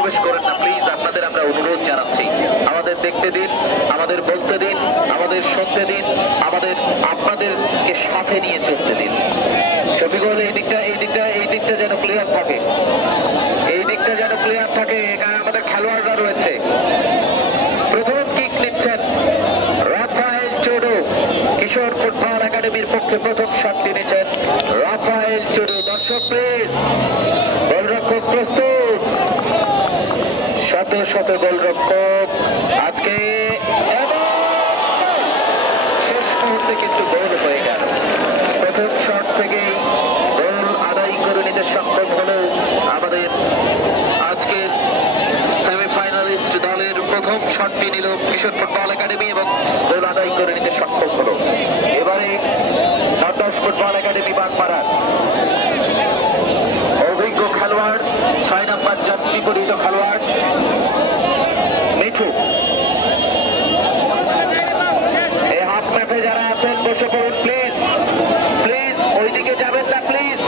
প্রবেশ করেন না প্লিজ, আপনাদের আমরা অনুরোধ জানাচ্ছি। আমাদের দেখতে দিন, আমাদের বলতে দিন, আমাদের শুনতে দিন, আমাদের আপনাদেরকে সাথে নিয়ে চলতে দিন। শফিকুল এই দিকটা যেন ক্লিয়ার থাকে, এই দিকটা যেন ক্লিয়ার থাকে। এখানে আমাদের খেলোয়াড়রা রয়েছে। প্রথম কিক নিচ্ছেন রাফায়েল চুডু, কিশোর ফুটবল একাডেমির পক্ষে প্রথম শটটি নিচ্ছেন রাফায়েল চুডু। দর্শক প্লিজ, গোলরক্ষক প্রস্তুত, শত শত গোলরক্ষক আজকে, শেষ মুহূর্তে কিন্তু গোল হয়ে গেল। প্রথম শট থেকেই গোল আদায় করে নিতে সক্ষম হলো আমাদের আজকের সেমিফাইনালিস্ট দলের প্রথম শটটি নিল কিশোর ফুটবল একাডেমি এবং গোল আদায় করে নিতে সক্ষম হলো। এবারে নর্দাস ফুটবল একাডেমি বাগমারার অভিজ্ঞ খেলোয়াড় 6 নম্বর জার্সি পরিহিত খেলোয়াড় মিঠু। এই হাফ মাঠে যারা আছেন বসে পড়ুন প্লিজ, প্লিজ ওইদিকে যাবেন না, প্লিজ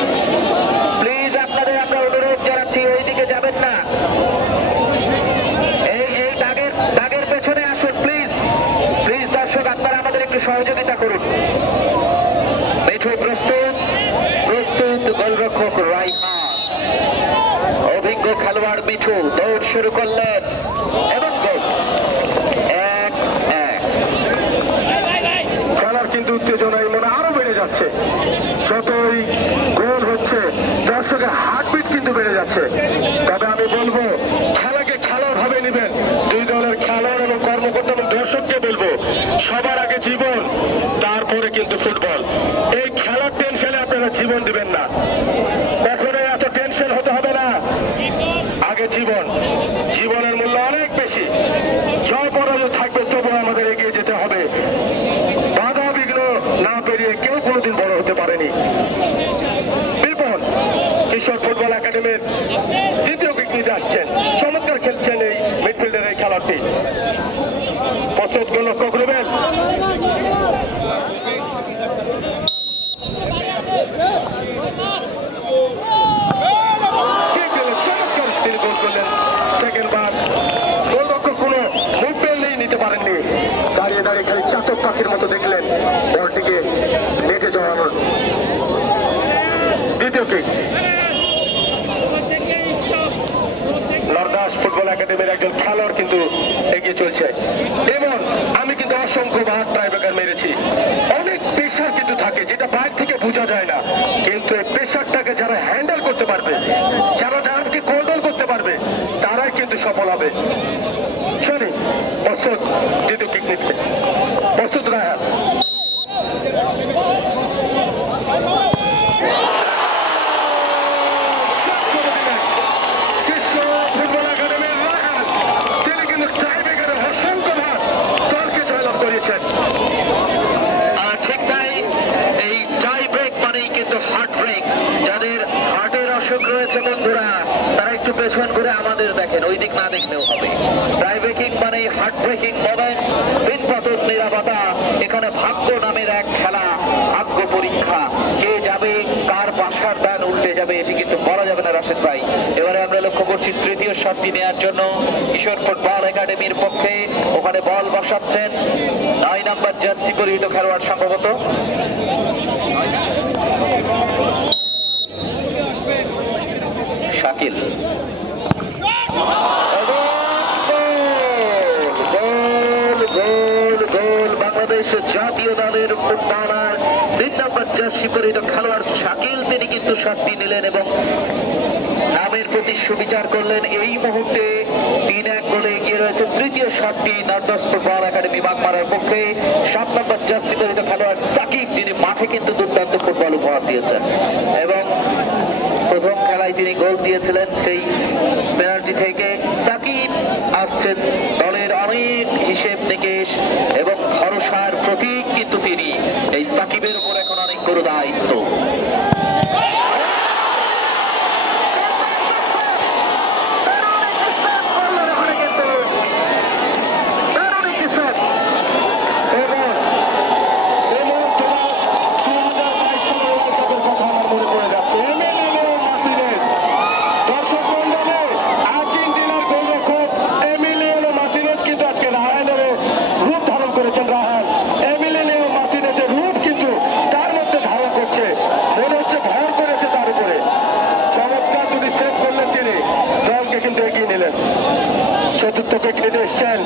প্লিজ আপনাদের আমরা অনুরোধ জানাচ্ছি, ওইদিকে যাবেন না। এই দাগের পেছনে আসুন প্লিজ, প্লিজ দর্শক আপনারা আমাদের একটু সহযোগিতা করুন। মিঠু প্রস্তুত, গোলরক্ষক রাইহান, অভিজ্ঞ খেলোয়াড় মিঠু দৌড় শুরু করলেন এবং গোল। 1-1। খেলার কিন্তু উত্তেজনায় মনে আরো বেড়ে যাচ্ছে, যতই গোল হচ্ছে দর্শকের হার্টবিট কিন্তু বেড়ে যাচ্ছে। তবে আমি বলবো খেলাকে খেলার ভাবে নেবেন, দুই দলের খেলোয়াড় এবং কর্মকর্তা এবং দর্শককে বলবো সবার আগে জীবন, তারপরে কিন্তু ফুটবল। এই খেলার টেনশনে আপনারা জীবন দিবেন না, কখনো এত টেনশন হতে হবে না। আগে জীবন, জীবনের মূল্য অনেক বেশি। জয় পরাজয় থাকবে, তবুও আমাদের এগিয়ে যেতে হবে। বাধা বিঘ্ন না পেরিয়ে কেউ কোনোদিন বড় হতে পারেনি। বিপন কিশোর ফুটবল একাডেমির দ্বিতীয় কিক নিতে আসছেন, চমৎকার খেলছেন এই মিডফিল্ডের এই খেলোয়াড়টি। প্রস্তুত গোলরক্ষক রুবেল, তিনি গোল করলেন। সেকেন্ড বার গোলরক্ষক কোনো মুভমেন্ট নিতে পারেননি, দাঁড়িয়ে দাঁড়িয়ে খালি চাতক পাখির মতো দেখলেন বলটিকে নেটে জড়ানোর। দ্বিতীয় কিক নর্দাস ফুটবল একাডেমির একজন খেলোয়াড় কিন্তু এগিয়ে চলছে এবং আমি কিন্তু অসংখ্যবার ট্রাইব্রেকার মেরেছি। অনেক প্রেশার কিন্তু থাকে যেটা বাইরে থেকে বোঝা যায় না, কিন্তু এই প্রেশারটাকে যারা হ্যান্ডেল করতে পারবে, যারা ডান্সকে কন্ট্রোল করতে পারবে, তারাই কিন্তু সফল হবে। শনি প্রস্তুত দ্বিতীয় কিক নিতে, প্রস্তুত রায়হান, ঠিক তাই, এই টাই ব্রেক মানেই কিন্তু হার্ট ব্রেক। যাদের হার্টের অসুখ রয়েছে বন্ধুরা, তারা একটু পেছন করে আমাদের দেখেন, ওই দিক না দেখলেও হবে। টাই ব্রেকিং মানেই হার্ট ব্রেকিং মোমেন্ট, বিনপতন নিরাপত্তা। এখানে ভাগ্য নামের এক খেলা, ভাগ্য পরীক্ষা। কে যাবে, কার বাসার দান উল্টে যাবে, এটি কিন্তু বলা যাবে না রাশেদ ভাই। এবারে আমরা লক্ষ্য করছি তৃতীয় শটটি নেওয়ার জন্য কিশোর ফুটবল একাডেমির পক্ষে ওখানে বল বসাচ্ছেন 9 নম্বর জার্সি পরিহিত খেলোয়াড় সম্ভবত শাকিল। বাংলাদেশ জাতীয় দলের ফুটবলার 3 নম্বর জার্সি পরিহিত খেলোয়াড় শাকিল, তিনি কিন্তু শটটি নিলেন এবং নামের প্রতি সুবিচার করলেন। এই মুহূর্তে 3-1 গোলে এগিয়ে রয়েছে। তৃতীয় শটটি নর্দাস ফুটবল একাডেমি বাগমারার পক্ষে 7 নম্বর জার্সি পরিহিত খেলোয়াড় সাকিব, যিনি মাঠে কিন্তু দুর্দান্ত ফুটবল উপহার দিয়েছেন এবং প্রথম খেলায় তিনি গোল দিয়েছিলেন সেই পেনাল্টি থেকে। সাকিব আসছেন দলের অনেক হিসেব নিকেশ এবং ভরসার প্রতীক, কিন্তু তিনি এই সাকিবের উপর এখন অনেক বড় দায়িত্ব। তো কিক নিতে এসছেন